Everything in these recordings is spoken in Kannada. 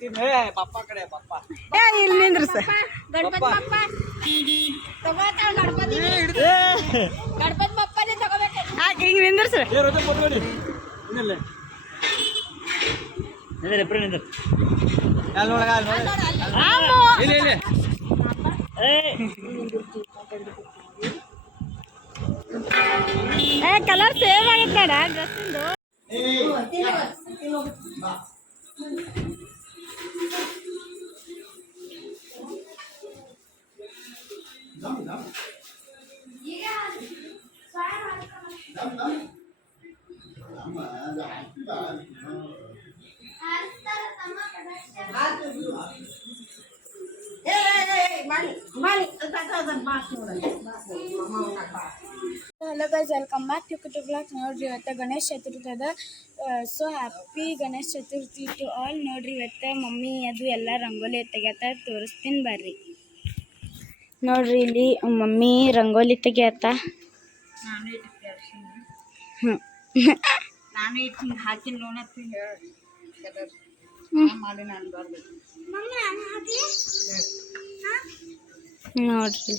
ಪಪ್ಪ ಕಡೆ ಪಪ್ಪ ಇಲ್ಲಿ ನಿಂದ್ರಿ ಸರ್. ಗಣಪತಿ ಬಪ್ಪ ತಗೋತಾಳ ಗಣಪತಿ ಗಣಪತಿ ಬಪ್ಪನೇ ತಗೋಬೇಕು. ಹಿಂಗೆ ನಿಂದ್ರಿ ಸರ್. ಕಲರ್ ಸೇವ್ ಆಗೈತೆ ನೋಡ ಡ್ರೆಸ್ಸಿಂದು. Hello guys, welcome back to Kutu blogs. ನೋಡ್ರಿ ಇವತ್ತು ಗಣೇಶ ಚತುರ್ಥಿ ಅದ. So happy Ganesha Chaturthi to all. ನೋಡ್ರಿ ಇವತ್ತು ಮಮ್ಮಿ ಅದು ಎಲ್ಲ ರಂಗೋಲಿ ತೆಗ್ಯಾತ, ತೋರಿಸ್ತೀನಿ ಬರ್ರಿ. ನೋಡ್ರಿ ಇಲ್ಲಿ ಮಮ್ಮಿ ರಂಗೋಲಿ ತೆಗ್ಯಾತ. ನಾನು ಇಟ್ಟು ಹಾಕಿ ನೋಡತ್ತೀನಿ ಮಾಡಿ ನಾನು ಬರ್ಬೇಕು ನೋಡ್ರಿ.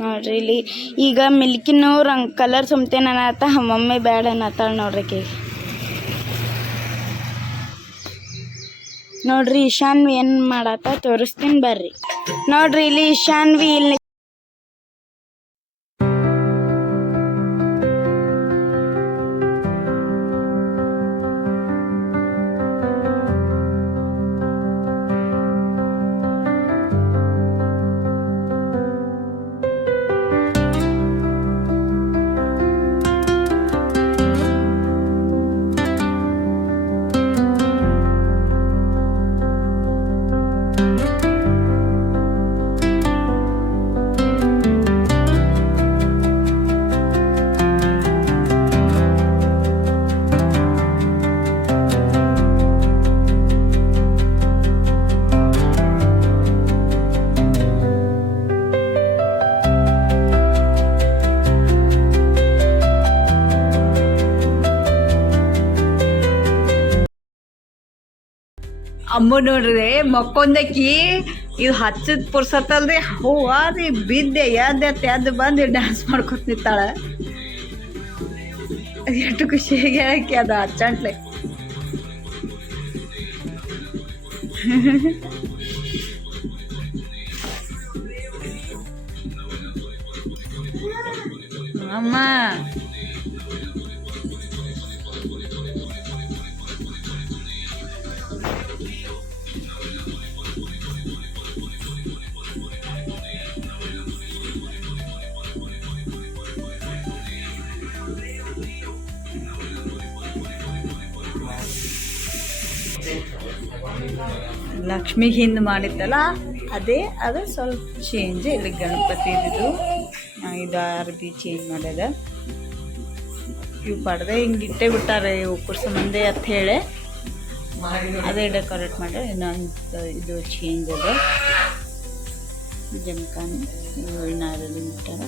ನೋಡ್ರಿ ಇಲ್ಲಿ ಈಗ ಮಿಲ್ಕಿನೂ ಕಲರ್ ಸುಮ್ತೇನ ಅನ್ನತ್ತ, ಮಮ್ಮಿ ಬ್ಯಾಡ ಅನ್ನತ್ತಾಳ ನೋಡ್ರಿ ಕೇಳಿ. ನೋಡ್ರಿ ಇಶಾನ್ವಿ ಏನು ಮಾಡತ್ತ ತೋರಿಸ್ತೀನಿ ಬರ್ರಿ. ನೋಡ್ರಿ ಇಲ್ಲಿ ಇಶಾನ್ವಿ ಇಲ್ಲಿ ಅಮ್ಮ ನೋಡ್ರಿ ಮಕ್ಕೊಂದಕ್ಕಿ ಇದು ಹಚ್ಚದ ಪುರ್ಸತ್ತಲ್ರಿ ಹೂವ ರೀ ಬಿದ್ದೆ ಎದ್ದು ಬಂದು ಡ್ಯಾನ್ಸ್ ಮಾಡ್ಕೊತ ನಿಂತಾಳ. ಎಷ್ಟು ಖುಷಿಯಾಗಿ ಹೇಳಕ್ಕೆ ಅದು ಹಚ್ಚಂಟ್ಲೆ. ಅಮ್ಮ ಲಕ್ಷ್ಮಿಗೆ ಹಿಂದೆ ಮಾಡಿತ್ತಲ್ಲ ಅದು ಸ್ವಲ್ಪ ಚೇಂಜ್. ಇಲ್ಲಿ ಗಣಪತಿ ಇದು ಅರ್ಬಿ ಚೇಂಜ್ ಮಾಡ್ಯದ. ಇವು ಪಡ್ದೆ ಹಿಂಗೆ ಇಟ್ಟೇ ಬಿಟ್ಟಾರೆ ಇವು ಕುರ್ಸ ಮಂದೆ ಅಂತ ಹೇಳಿ ಅದೇ ಡೆಕೋರೇಟ್ ಮಾಡ್ಯಾರ. ಇನ್ನೊಂದು ಇದು ಚೇಂಜ್ ಅದ. ಜಮಖಾನೆ ನಾರಲ್ಲಿ ಇಟ್ಟಾರ,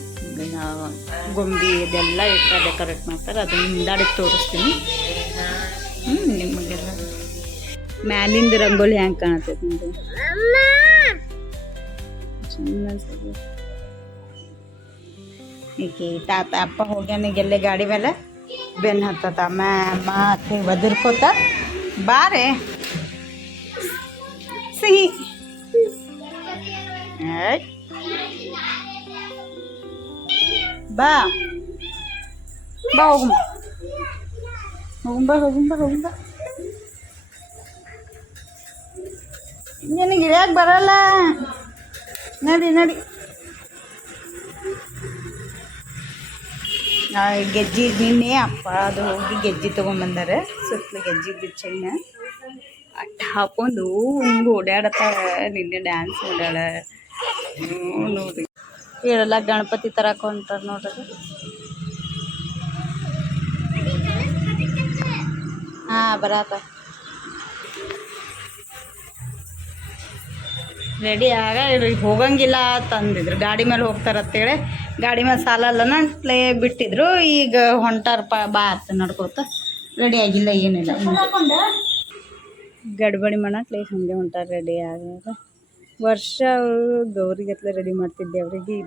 ಗೊಂಬಿ ಇದೆಲ್ಲ ಇಟ್ಟಾರ ಡೆಕೋರೇಟ್ ಮಾಡ್ತಾರೆ. ಅದನ್ನ ಹಿಂದಾಡಿ ತೋರಿಸ್ತೀನಿ ನಿಮಗೆಲ್ಲ. ಮ್ಯಾಲಿಂದ ರಂಗೋಲಿ ಹೆಂಗೆ ಕಾಣತೈತಿ ನೋಡಿ, ಚಂದ. ಈಕೆ ತಾತ ಅಪ್ಪ ಹೋಗ್ಯಾನ ಗೆಲ್ಲೆ ಗಾಡಿ ಮೇಲೆ ಬೆನ್ ಹತ್ತತ ಅಮ್ಮ ಅತ್ತೆ ಒದರ್ಕೋತ ಬಾರೆ ಸಿಹಿ. ಬಾ ಬಾ ಹೋಗುಂಬ ನಿನಗೆ ಇಳಿಯಕ್ಕೆ ಬರಲ್ಲ. ನಡಿ ಗೆಜ್ಜಿ ನಿನ್ನೆ ಅಪ್ಪ ಅದು ಹೋಗಿ ಗೆಜ್ಜಿ ತೊಗೊಂಬಂದಾರೆ. ಸುತ್ತಲೂ ಗೆಜ್ಜಿ ಬಿಚ್ಚೈನ ಅಟ್ಟ ಹಾಕೊಂಡು ಹಿಂಗೆ ಓಡಾಡತ್ತಾಳ. ನಿನ್ನೆ ಡ್ಯಾನ್ಸ್ ಮಾಡ್ಯಾಳ ನೋಡ್ರಿ. ಇವರೆಲ್ಲ ಗಣಪತಿ ತರಕ್ಕೆ ಹೊಂಟಾರ ನೋಡ್ರಿ. ಹಾಂ ಬರತ್ತ. ರೆಡಿ ಆಗ ಇವ್ರಿಗೆ ಹೋಗಂಗಿಲ್ಲ ತಂದಿದ್ರು, ಗಾಡಿ ಮೇಲೆ ಹೋಗ್ತಾರತ್ತೇಳಿ ಗಾಡಿ ಮೇಲೆ ಸಾಲಲ್ಲನ ಪ್ಲೇ ಬಿಟ್ಟಿದ್ರು. ಈಗ ಹೊಂಟಾರಪ್ಪ ಬಾ ಅಂತ ನಡ್ಕೋತ, ರೆಡಿ ಆಗಿಲ್ಲ ಏನಿಲ್ಲ. ಗಡ್ಬಡಿ ಮಾಡಕ್ಲೆ ಹಂಗೆ ಹೊಂಟಾರ ರೆಡಿ ಆಗಾಗ. ವರ್ಷ ಗೌರಿಗತ್ಲೆ ರೆಡಿ ಮಾಡ್ತಿದ್ದೆ ಅವ್ರಿಗೆ.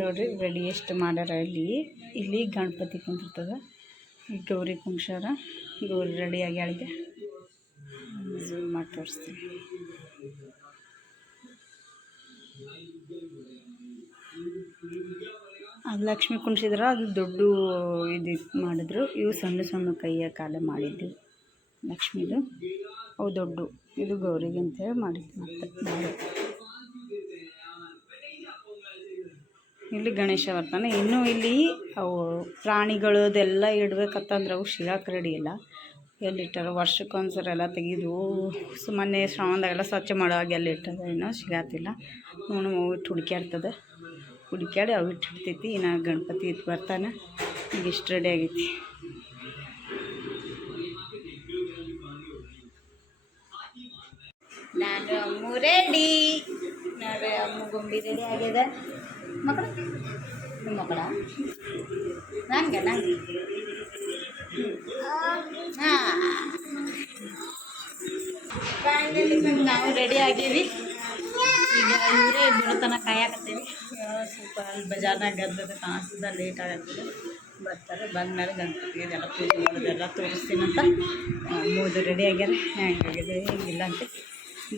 ನೋಡ್ರಿ ರೆಡಿ ಎಷ್ಟು ಮಾಡ್ಯಾರ. ಇಲ್ಲಿ ಗಣಪತಿ ಕುಂತಿರ್ತದ, ಈ ಗೌರಿ ಕುಂಶಾರ. ಗೌರಿ ರೆಡಿ ಆಗ್ಯಾಳಿಗೆ ಝೂಮ್ ಮಾಡಿ ತೋರಿಸ್ತೀನಿ. ಅದು ಲಕ್ಷ್ಮಿ ಕುಣಿಸಿದ್ರ, ಅದು ದೊಡ್ಡ ಇದು ಮಾಡಿದ್ರು. ಇವು ಸಣ್ಣ ಸಣ್ಣ ಕೈಯ ಕಾಲ ಮಾಡಿದ್ದು ಲಕ್ಷ್ಮಿದು, ಅವು ದೊಡ್ಡ. ಇದು ಗೌರಿಗೆ ಅಂತೇಳಿ ಮಾಡಿದ್ದು. ಮತ್ತೆ ಇಲ್ಲಿ ಗಣೇಶ ಬರ್ತಾನೆ. ಇನ್ನೂ ಇಲ್ಲಿ ಅವು ಪ್ರಾಣಿಗಳು ಅದೆಲ್ಲ ಇಡ್ಬೇಕಂತಂದ್ರೆ ಅವು ಸಿಗಕ್ಕೆ ರೆಡಿ ಇಲ್ಲ. ಎಲ್ಲಿಟ್ಟಾರ ವರ್ಷಕ್ಕೊಂದ್ಸರಿ ಎಲ್ಲ ತೆಗೆದು ಸುಮ್ಮನೆ ಶ್ರಾವಣದಾಗೆಲ್ಲ ಸ್ವಚ್ಛ ಮಾಡುವಾಗ ಎಲ್ಲಿ ಇಟ್ಟದ, ಇನ್ನೂ ಸಿಗತ್ತಿಲ್ಲ. ನೋಡು ಅವು ಇಟ್ಟು ಹುಡುಕ್ಯಾಡ್ತದೆ, ಹುಡುಕ್ಯಾಡಿ ಅವು ಇಟ್ಟು ಇಡ್ತೈತಿ. ಇನ್ನು ಗಣಪತಿ ಇಟ್ಟು ಬರ್ತಾನೆ. ಈಗ ಇಷ್ಟು ರೆಡಿ ಆಗೈತಿ. ನಾನು ಅಮ್ಮು ರೆಡಿ. ನೋಡ್ರಿ ಅಮ್ಮು ಗೊಂಬಿ ರೆಡಿ ಆಗ್ಯದ. ಮಕ್ಕಳ ನಿಮ್ಮ ಮಕ್ಕಳ ನಂಗೆ ಹಾಂ, ನಾವು ರೆಡಿ ಆಗೀವಿ. ಈಗ ಇವರೇ ಬರೋತನ ಕಾಯಕತ್ತೀವಿ. ಸ್ವಲ್ಪ ಅಲ್ಲಿ ಬಜಾರ್ನಾಗ ಗದ್ದದ ಕಾಣಿಸ್ತದ, ಲೇಟ್ ಆಗತ್ತದ. ಬರ್ತಾರೆ, ಬಂದಮೇಲೆ ಗಣಪತಿಗೆ ಎಲ್ಲ ಪೂಜೆ ಮಾಡೋದೆಲ್ಲ ತೋರಿಸ್ತೀನಂತ. ಮೂದು ರೆಡಿ ಆಗ್ಯಾರ. ಹೆಂಗಾಗಿದೆ ಹೆಂಗಿಲ್ಲ ಅಂತ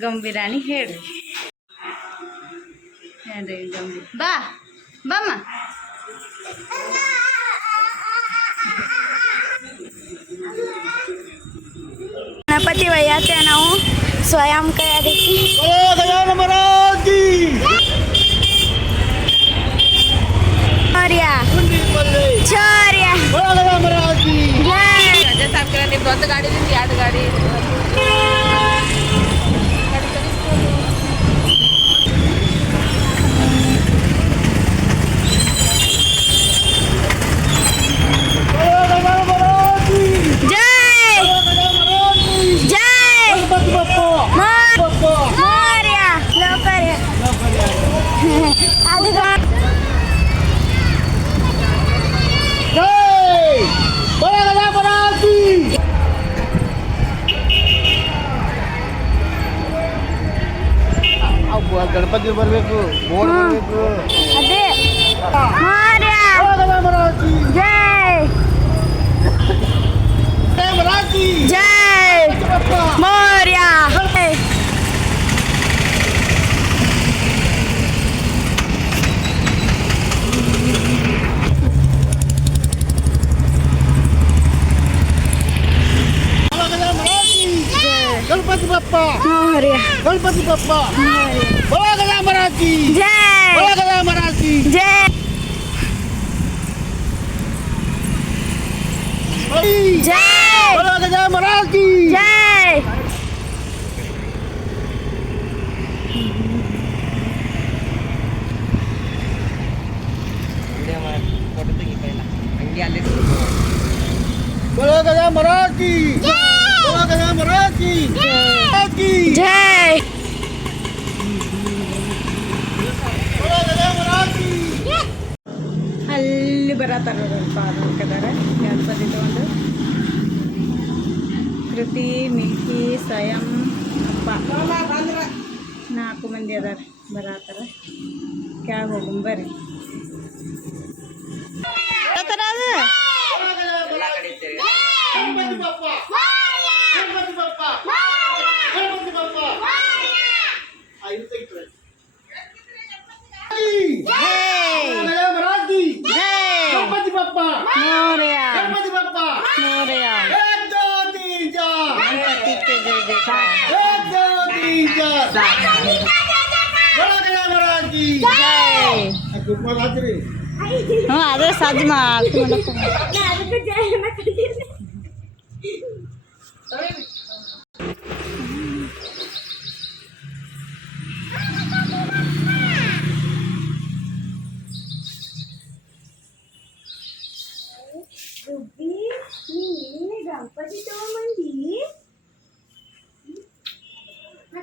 ಗಂಭೀರಾಣಿ ಹೇಳ್ರಿ. ಏನ್ರಿ ಗಂಭೀರ ಬಾ ಬಮ್ಮ. ಗಣಪತಿ ಒಯ್ಯಾತೆ ನಾವು ಸ್ವಯಂ ಕೈಯಾದೈತಿ. ಒಂದು ಗಾಡಿದಿಂದ 2 ಗಾಡಿ. ಗಣಪತಿ ಬರಬೇಕು, ಬರಬೇಕು. ಅದೇ ಜೈ ಜೈ ಮೌರ್ಯ. ಗಣಪತಿ ಬಪ್ಪ ಮೌರ್ಯ. ಗಣಪತಿ ಬಪ್ಪ ಒಳಗದ ಮರಾಠಿ ಜೈ ಒಳಗದ ಮರಾಠಿ ಜೈ ಜೈ ಒಳಗದ ಮರಾಠಿ ಜೈ. ಒಳಗದ ಮರಾಠಿ ಒಳಗದ ಮರಾಠಿ ಜೈ. ಅಲ್ಲಿ ಬರತ್ತಾರ ಪಾರ್ವಕದಾರ ಗಣಪತಿ ತಗೊಂಡು. ಕೃತಿ, ಮಿಲ್ಕಿ, ಸ್ವಯಂ, ಅಪ್ಪ 4 ಮಂದಿ ಅದಾರ ಬರತ್ತಾರ. ಕ್ಯಾಬ್ ಹೋಗಂ ಬರ್ರಿ. ಗಣಪತಿ ಬಪ್ಪ ಗಣಪತಿ ಬಪ್ಪ ಗಣಪತಿ ಬಪ್ಪ ಗಣಪತಿ ಬಪ್ಪ ಮೌರ್ಯ ಗಣಪತಿ ಬಪ್ಪ ಮೌರ್ಯ. ಹ್ಞೂ ಅದೇ ಸಾಧ್ಯ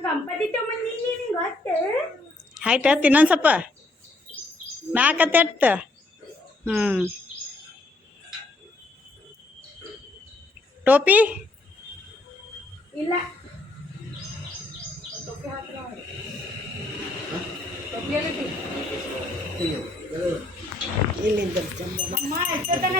ಗಣಪತಿ ತಗೊಂಬಂದಿ ಆಯ್ತಾ ತಿನ್ನೊಂದು ಸ್ವಲ್ಪ ನಾಲ್ಕತ್ತೆಟ್ಟು ಟೋಪಿ ಇಲ್ಲ ಅಮ್ಮ ಎಷ್ಟೊತ್ತನ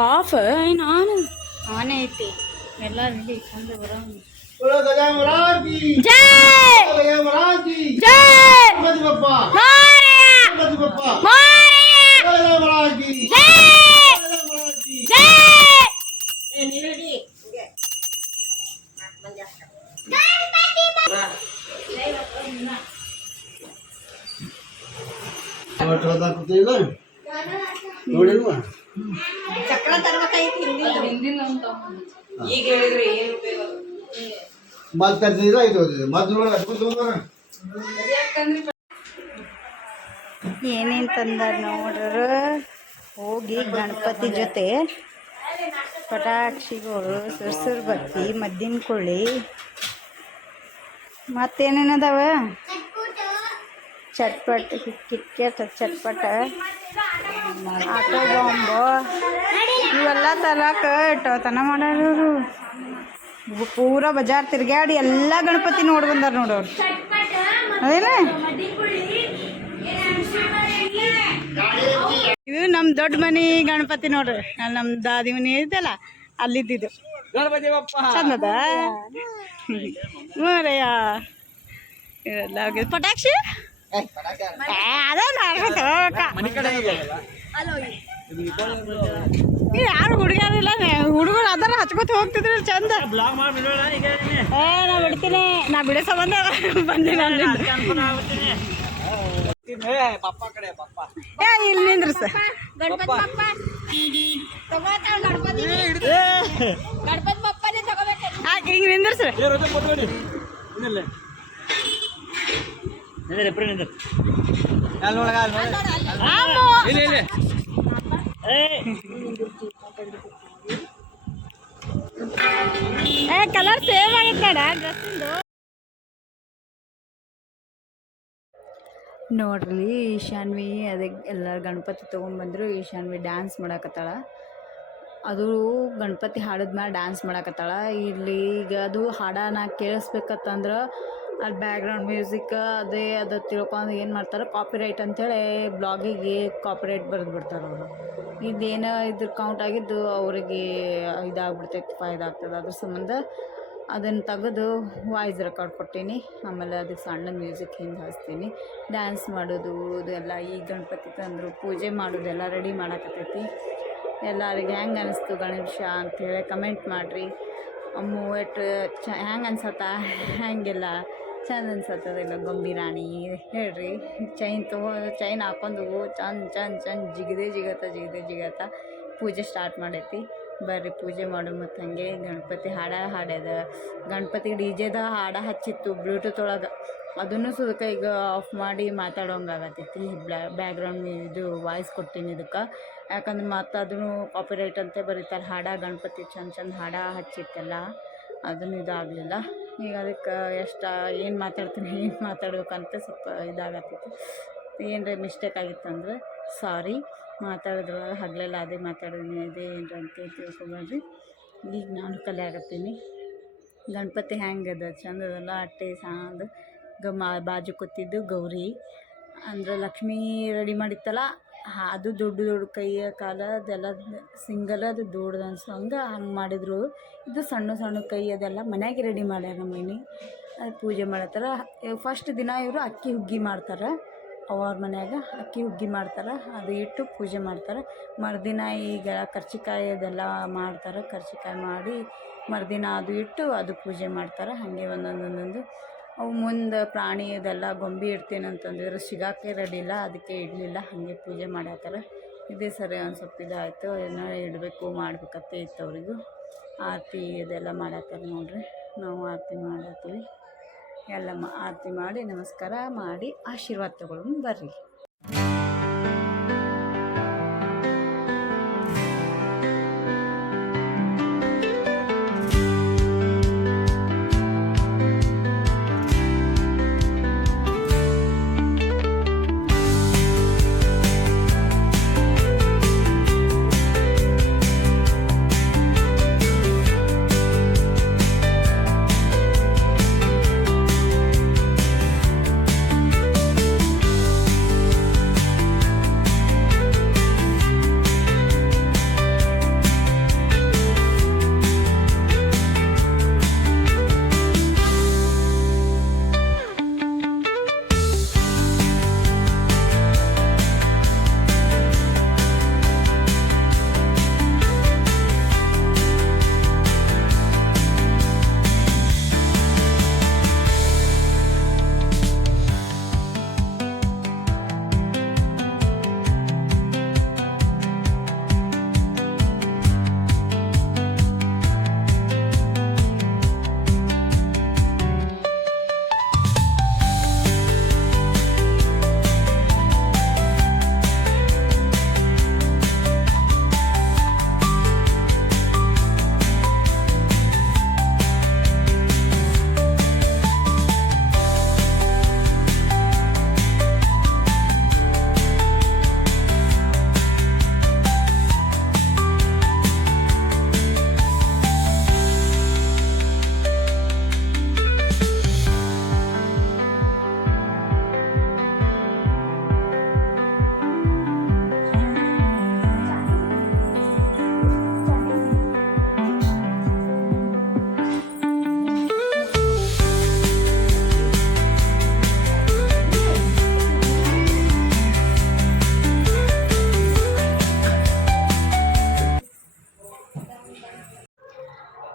ಆಫ್ ಏನು ಆನೆ ಐತಿ ಎಲ್ಲ ರೆಡಿ ಅಂದ್ರೆ ಬರೋಂಗ बोलो गजा महाराज की ಜೈ गजा महाराज की ಜೈ गणपति बप्पा ಮಾರ್ಯ गणपति बप्पा ಮಾರ್ಯ गजा महाराज की ಜೈ गजा महाराज की ಜೈ छोटा कुत्ते ನೋಡಿಲ್ವಾ ಚಕ್ರ ತರ್ಬೇಕಾಗಿತ್ತು ಈಗ ಹೇಳಿದ್ರೆ ಏನು ಉಪಯೋಗ ಮತ್ ಕರ್ಸಿದ್ರ ಇದು ಮದ್ ನೋಡಿ ಅದ್ಭುತ ಏನೇನು ತಂದಾರ ನೋಡ್ರ ಹೋಗಿ ಗಣಪತಿ ಜೊತೆ ಪಟಾಕ್ಷಿಗಳು ಸುರ್ಸುರ್ ಬತ್ತಿ ಮದ್ದಿನ ಕೊಳ್ಳಿ ಮತ್ತೇನೇನದಾವ ಚಟ್ಪಟ್ ಕಿಟ್ಕೆಟ್ ಚಟ್ಪಟ ಆಟೋ ಬಾಂಬು ಇವೆಲ್ಲ ತರಕ ಇಟ್ಟವತನ ಮಾಡೋರು ಪೂರ ಬಜಾರ್ ತಿರ್ಗಾಡಿ ಎಲ್ಲ ಗಣಪತಿ ನೋಡಿ ಬಂದಾರ ನೋಡೋರು ಅದೇನ ಇದು ನಮ್ಮ ದೊಡ್ಡ ಮನಿ ಗಣಪತಿ ನೋಡ್ರಿ ಅಲ್ಲಿ ನಮ್ಮ ದಾದಿ ಮನಿ ಐತಲ್ಲ ಅಲ್ಲಿದ್ದಿದ್ದು ಚಂದದ ಮರಯ್ಯ ಪಟಾಕ್ಷಿ ಯಾರು ಹುಡುಗಿಲ್ಲ ಹುಡುಗರು ಅದರ ಹಚ್ಕೊತ ಹೋಗ್ತಿದ್ರಿ ಚಂದ ನಾ ಬಿಡ್ತೀನಿ ನಾ ಬಿಡೋ ಸಂಬಂಧ ಬಂದಿಲ್ಲ ಇಲ್ಲಿ ನಿಂದ್ರಿ ಸರ್ ಗಣಪತಿ ಬಪ್ಪ ತಗೋತಾಳ ಗಣಪತಿ ಬಪ್ಪನೇ ತಗೋಬೇಕು ಹಿಂಗೆ ನಿಂದ್ರಿ ಸರ್ ಕಲರ್ ಸೇಮ್ ಆಗೈತೆ ನೋಡ ಡ್ರೆಸ್ಸಿಂದು ನೋಡ್ರಿ ಈಶಾನ್ವಿ ಅದಕ್ಕೆ ಎಲ್ಲರೂ ಗಣಪತಿ ತೊಗೊಂಡ್ಬಂದ್ರು ಈಶಾನ್ವಿ ಡ್ಯಾನ್ಸ್ ಮಾಡಾಕತ್ತಾಳ ಅದು ಗಣಪತಿ ಹಾಡಿದ್ಮೇಲೆ ಡ್ಯಾನ್ಸ್ ಮಾಡಾಕತ್ತಾಳ ಇಲ್ಲಿ ಈಗ ಅದು ಹಾಡನ ಕೇಳಿಸ್ಬೇಕತ್ತಂದ್ರೆ ಅಲ್ಲಿ ಬ್ಯಾಕ್ಗ್ರೌಂಡ್ ಮ್ಯೂಸಿಕ್ ಅದು ತಿಳ್ಕೊಂಡು ಏನು ಮಾಡ್ತಾರೆ ಕಾಪಿರೈಟ್ ಅಂಥೇಳಿ ಬ್ಲಾಗಿಗೆ ಕಾಪಿರೈಟ್ ಬರೆದು ಬಿಡ್ತಾರೆ ಅವರು ಇದೇನೋ ಇದ್ರ ಕೌಂಟ್ ಆಗಿದ್ದು ಅವರಿಗೆ ಇದಾಗ್ಬಿಡ್ತೈತೆ ಫಾಯ್ದೆ ಆಗ್ತದೆ ಅದ್ರ ಸಂಬಂಧ ಅದನ್ನು ತೆಗೆದು ವಾಯ್ಸ್ ರೆಕಾರ್ಡ್ ಕೊಟ್ಟೀನಿ ಆಮೇಲೆ ಅದಕ್ಕೆ ಸಣ್ಣ ಮ್ಯೂಸಿಕ್ ಹಿಂಗೆ ಹಚ್ತೀನಿ ಡ್ಯಾನ್ಸ್ ಮಾಡೋದು ಇದೆಲ್ಲ ಈ ಗಣಪತಿ ತಂದರು ಪೂಜೆ ಮಾಡೋದೆಲ್ಲ ರೆಡಿ ಮಾಡಾಕತ್ತೈತಿ ಎಲ್ಲರಿಗೆ ಹೆಂಗೆ ಅನಿಸ್ತು ಗಣೇಶ ಅಂಥೇಳಿ ಕಮೆಂಟ್ ಮಾಡಿರಿ ಅಮ್ಮು ಎಟ್ಟು ಹೆಂಗೆ ಅನ್ಸತ್ತ ಹೆಂಗೆಲ್ಲ ಚಂದ ಅನ್ಸತ್ತದಿಲ್ಲ ಗೊಂಬಿ ರಾಣಿ ಹೇಳ್ರಿ ಚೈನ್ ಹಾಕೊಂಡು ಚಂದ ಜಿಗತ್ತ ಪೂಜೆ ಸ್ಟಾರ್ಟ್ ಮಾಡೈತಿ ಬರ್ರಿ ಪೂಜೆ ಮಾಡು ಮತ್ತು ಹಾಗೆ ಗಣಪತಿ ಹಾಡ್ಯದ ಗಣಪತಿ ಡಿಜೆದ ಹಾಡ ಹಚ್ಚಿತ್ತು ಬ್ಲೂಟೂತ್ ಒಳಗೆ ಅದನ್ನು ಸುದಕ್ಕೆ ಈಗ ಆಫ್ ಮಾಡಿ ಮಾತಾಡೋಂಗಾಗತ್ತೈತಿ ಬ್ಯಾಕ್ಗ್ರೌಂಡ್ ಇದು ವಾಯ್ಸ್ ಕೊಟ್ಟೀನಿ ಇದಕ್ಕೆ ಯಾಕಂದ್ರೆ ಮತ್ತು ಅದನ್ನು ಕಾಪಿರೈಟ್ ಅಂತ ಬರೀತಾರೆ ಹಾಡ ಗಣಪತಿ ಚಂದ ಹಾಡ ಹಚ್ಚಿತ್ತಲ್ಲ ಅದನ್ನು ಇದಾಗಲಿಲ್ಲ ಈಗ ಅದಕ್ಕೆ ಏನು ಮಾತಾಡ್ಬೇಕಂತ ಸ್ವಲ್ಪ ಇದಾಗತ್ತೈತಿ ಏನರ ಮಿಸ್ಟೇಕ್ ಆಗಿತ್ತಂದ್ರೆ ಸಾರಿ ಮಾತಾಡೋದ್ರೊಳಗೆ ಹಗಲೆಲ್ಲ ಅದೇ ಮಾತಾಡೋದು ಇದೆ ಏನರ ಅಂತ ತಿಳ್ಕೊಬೇಡ್ರಿ ಈಗ ನಾನು ಕಲಿಯಾಕತ್ತೀನಿ ಗಣಪತಿ ಹೆಂಗದ ಚಂದದಲ್ಲ ಅಟ್ಟೆ ಸಾಂದು ಬಾಜು ಕೂತಿದ್ದು ಗೌರಿ ಅಂದ್ರೆ ಲಕ್ಷ್ಮೀ ರೆಡಿ ಮಾಡಿತ್ತಲ್ಲ ಅದು ದೊಡ್ಡ ಕೈಯ ಕಾಲ ಅದೆಲ್ಲ ಸಿಂಗಲ್ ಅದು ದೊಡ್ಡದು ಅನ್ಸೋಂಗೆ ಹಂಗೆ ಮಾಡಿದ್ರು ಇದು ಸಣ್ಣ ಕೈ ಅದೆಲ್ಲ ಮನ್ಯಾಗೆ ರೆಡಿ ಮಾಡ್ಯಾರ ನಮ್ಮ ಮನೆ ಅದು ಪೂಜೆ ಮಾಡತ್ತಾರ ಫಸ್ಟ್ ದಿನ ಇವರು ಅಕ್ಕಿ ಹುಗ್ಗಿ ಮಾಡ್ತಾರೆ ಅವ್ರ ಮನ್ಯಾಗ ಅಕ್ಕಿ ಹುಗ್ಗಿ ಮಾಡ್ತಾರೆ, ಅದು ಇಟ್ಟು ಪೂಜೆ ಮಾಡ್ತಾರೆ. ಮರುದಿನ ಈಗ ಕರ್ಚಿಕಾಯಿ ಅದೆಲ್ಲ ಮಾಡ್ತಾರೆ, ಕರ್ಚಿಕಾಯಿ ಮಾಡಿ ಮರುದಿನ ಅದು ಇಟ್ಟು ಅದು ಪೂಜೆ ಮಾಡ್ತಾರೆ. ಹಾಗೆ ಒಂದೊಂದು ಅವು ಮುಂದೆ ಪ್ರಾಣಿ ಅದೆಲ್ಲ ಗೊಂಬೆ ಇಡ್ತೀನಿ ಅಂತಂದಿದ್ರು, ಸಿಗಾಕೆ ರೆಡಿ ಇಲ್ಲ, ಅದಕ್ಕೆ ಇಡಲಿಲ್ಲ, ಹಾಗೆ ಪೂಜೆ ಮಾಡತ್ತಾರೆ. ಇದೇ ಸರಿ ಒಂದು ಸ್ವಲ್ಪ ಇದಾಯಿತು, ಏನೋ ಇಡಬೇಕು ಮಾಡ್ಬೇಕತ್ತೆ ಇತ್ತು ಅವರಿಗೂ. ಆರತಿ ಇದೆಲ್ಲ ಮಾಡತ್ತಾರೆ ನೋಡ್ರಿ. ನಾವು ಆರತಿ ಮಾಡತ್ತೀವಿ, ಎಲ್ಲ ಆರತಿ ಮಾಡಿ ನಮಸ್ಕಾರ ಮಾಡಿ ಆಶೀರ್ವಾದ ತಗೊಳ್ಳೋಣ ಬರ್ರಿ.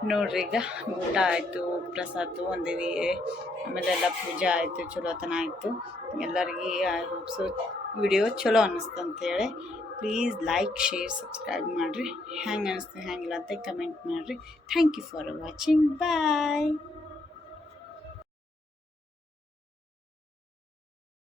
ನೋಡ್ರಿ, ಈಗ ಊಟ ಆಯಿತು, ಪ್ರಸಾದ ತೊಗೊಂಡಿವಿ, ಆಮೇಲೆ ಎಲ್ಲ ಪೂಜೆ ಆಯಿತು, ಚಲೋತನ ಆಯಿತು. ಎಲ್ಲರಿಗೆ ಐ ಹೋಪ್ ಸೊ ವಿಡಿಯೋ ಚಲೋ ಅನ್ನಿಸ್ತು ಅಂತೇಳಿ ಪ್ಲೀಸ್ ಲೈಕ್, ಶೇರ್, ಸಬ್ಸ್ಕ್ರೈಬ್ ಮಾಡಿರಿ. ಹೆಂಗೆ ಅನ್ನಿಸ್ತು ಹೆಂಗಿಲ್ಲ ಅಂತ ಕಮೆಂಟ್ ಮಾಡಿರಿ. Thank you for watching. Bye.